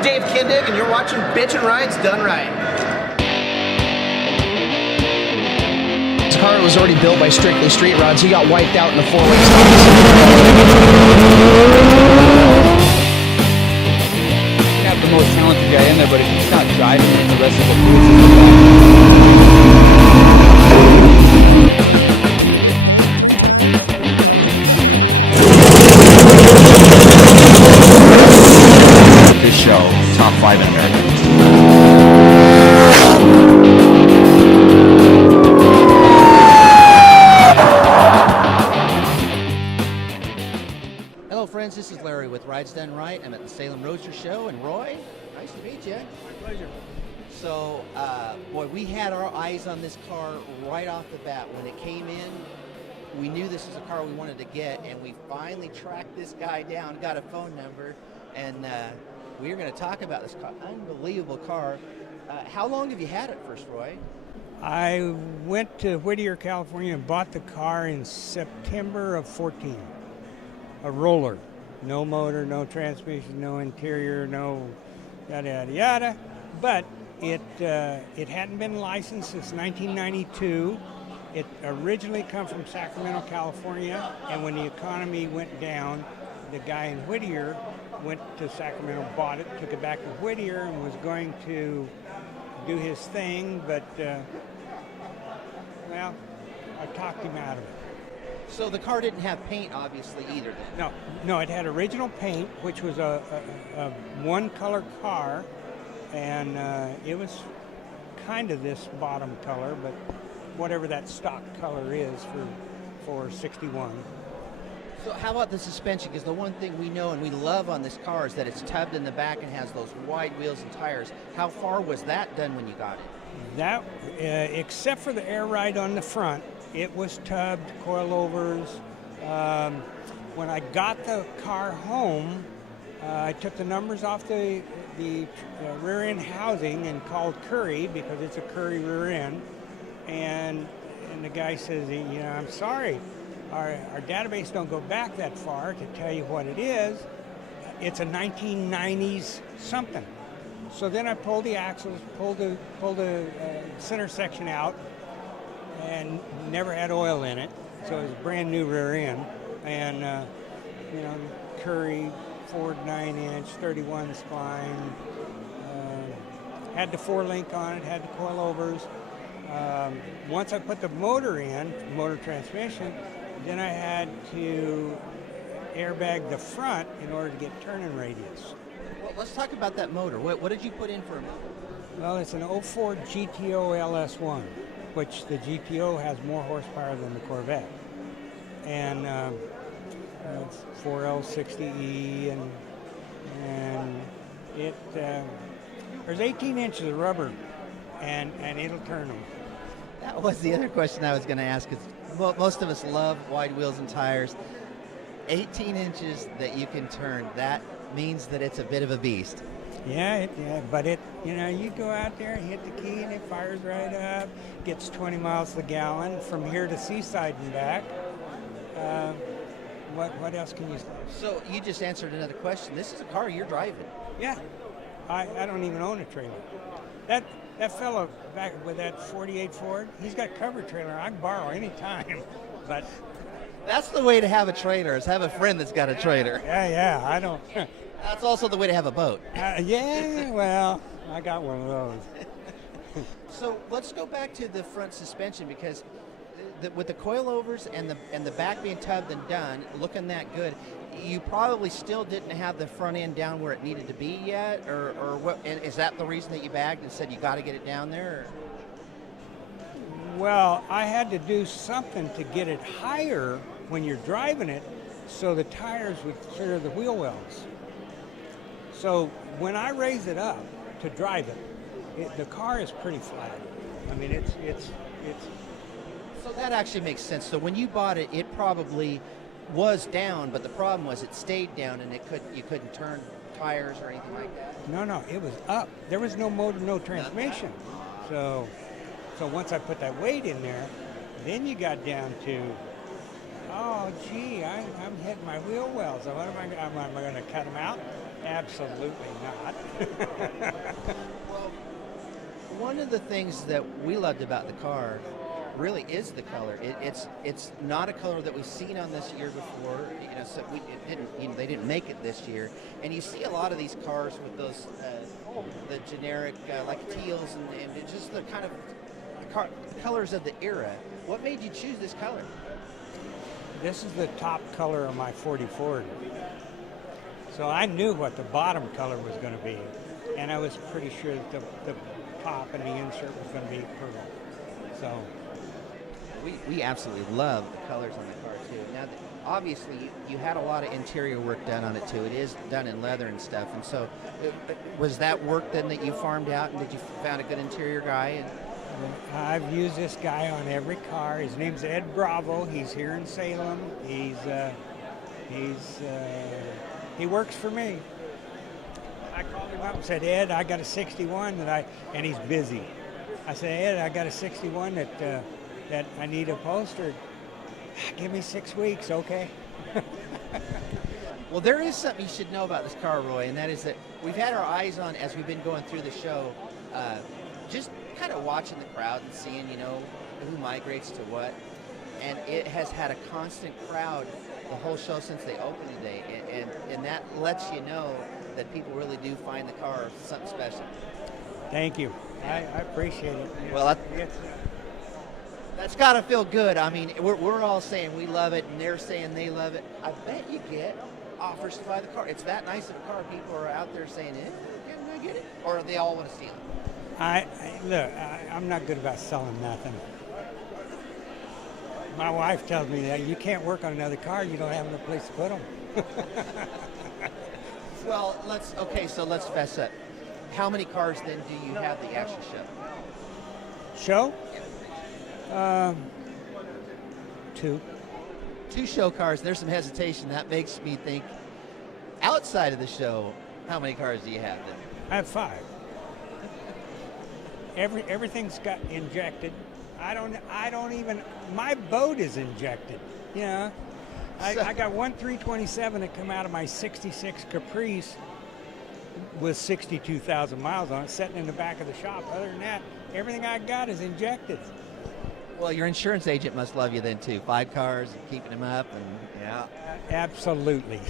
I'm Dave Kindig, and you're watching Bitchin' Rides Done Right. This car was already built by Strictly Street Rods. He got wiped out in the four-way stop. You have the most talented guy in there, but if he's not driving with the rest of the This show, top 5 in America. Hello friends, this is Larry with Rides Done Right. I'm at the Salem Roadster Show, and Roy, nice to meet you. My pleasure. So, boy, we had our eyes on this car right off the bat. When it came in, we knew this was a car we wanted to get, and we finally tracked this guy down, got a phone number, and we are going to talk about this car. Unbelievable car. How long have you had it first, Roy? I went to Whittier, California and bought the car in September of 14. A roller. No motor, no transmission, no interior, no yada, yada, yada. But it hadn't been licensed since 1992. It originally come from Sacramento, California, and when the economy went down, the guy in Whittier went to Sacramento, bought it, took it back to Whittier, and was going to do his thing, but, well, I talked him out of it. So the car didn't have paint, obviously, either. No, it had original paint, which was a one-color car, and it was kind of this bottom color, but whatever that stock color is for 61. So how about the suspension? Because the one thing we know and we love on this car is that it's tubbed in the back and has those wide wheels and tires. How far was that done when you got it? That, except for the air ride on the front, it was tubbed, coilovers. When I got the car home, I took the numbers off the rear end housing and called Curry, because it's a Curry rear end, and the guy says, you know, I'm sorry. Our database don't go back that far to tell you what it is. It's a 1990s something. So then I pulled the axles, pulled the center section out, and never had oil in it. So it was a brand new rear end. And, you know, Curry, Ford 9-inch, 31 spline, had the 4-link on it, had the coilovers. Once I put the motor in, motor transmission, then I had to airbag the front in order to get turning radius. Well, let's talk about that motor. What did you put in for a motor? Well, it's an 04 GTO LS1, which the GTO has more horsepower than the Corvette. And it's 4L60E, and it there's 18 inches of rubber, and it'll turn them. That was the other question I was going to ask. Well, most of us love wide wheels and tires. 18 inches that you can turn, that means that it's a bit of a beast. Yeah, but you know, you go out there and hit the key and it fires right up, gets 20 miles a gallon from here to Seaside and back. What else can you say? So you just answered another question. This is a car you're driving. Yeah, I don't even own a trailer. That fellow back with that 48 Ford, he's got a cover trailer. I can borrow any time, but that's the way to have a trailer, is have a friend that's got a trailer. Yeah, I don't. That's also the way to have a boat. Yeah, well, I got one of those. So let's go back to the front suspension, because with the coilovers and the back being tubbed and done, looking that good, you probably still didn't have the front end down where it needed to be yet, or what? And is that the reason that you bagged and said you got to get it down there? Or? Well, I had to do something to get it higher when you're driving it, so the tires would clear the wheel wells. So when I raise it up to drive it, the car is pretty flat. I mean, it's. So that actually makes sense. So when you bought it, it probably was down, but the problem was it stayed down, and you couldn't turn tires or anything like that. No, it was up. There was no motor, no transmission. So once I put that weight in there, then you got down to, oh gee, I'm hitting my wheel wells. So what am I going to cut them out? Absolutely not. Well, one of the things that we loved about the car really is the color. It's not a color that we've seen on this year before. So they didn't make it this year. And you see a lot of these cars with those the generic like teals and just the kind of colors of the era. What made you choose this color? This is the top color of my 40 Ford. So I knew what the bottom color was going to be, and I was pretty sure that the top and the insert was going to be purple. So we absolutely love the colors on the car too. Now, obviously, you had a lot of interior work done on it too. It is done in leather and stuff. And so, was that work then that you farmed out, and did you found a good interior guy? I've used this guy on every car. His name's Ed Bravo. He's here in Salem. He works for me. I called him up and said, Ed, I got a 61 and he's busy. I said, Ed, I got a 61 that I need upholstered. Give me 6 weeks, okay? Well, there is something you should know about this car, Roy, and that is that we've had our eyes on as we've been going through the show, just kind of watching the crowd and seeing, who migrates to what. And it has had a constant crowd the whole show since they opened today, and that lets you know that people really do find the car something special. Thank you. I appreciate it. Well, that's got to feel good. I mean, we're all saying we love it, and they're saying they love it. I bet you get offers to buy the car. It's that nice of a car. People are out there saying, can I get it? Or they all want to steal it. I'm not good about selling nothing. My wife tells me that you can't work on another car, you don't have no place to put them. Well, let's fess up. How many cars then do you have the actual show? Show? 2. 2 show cars. There's some hesitation. That makes me think, outside of the show, how many cars do you have then? I have 5. Everything's got injected. I don't even, my boat is injected. I got one 327 that come out of my 66 Caprice with 62,000 miles on it, sitting in the back of the shop. Other than that, everything I got is injected. Well, your insurance agent must love you then too. 5 cars and keeping them up, and yeah. Absolutely.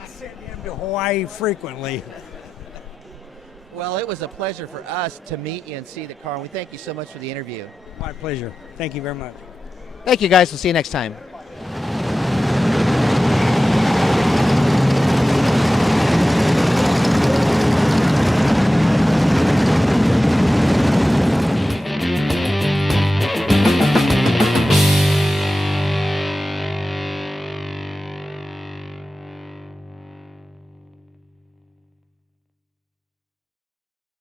I send him to Hawaii frequently. Well, it was a pleasure for us to meet you and see the car. And we thank you so much for the interview. My pleasure. Thank you very much. Thank you, guys. We'll see you next time.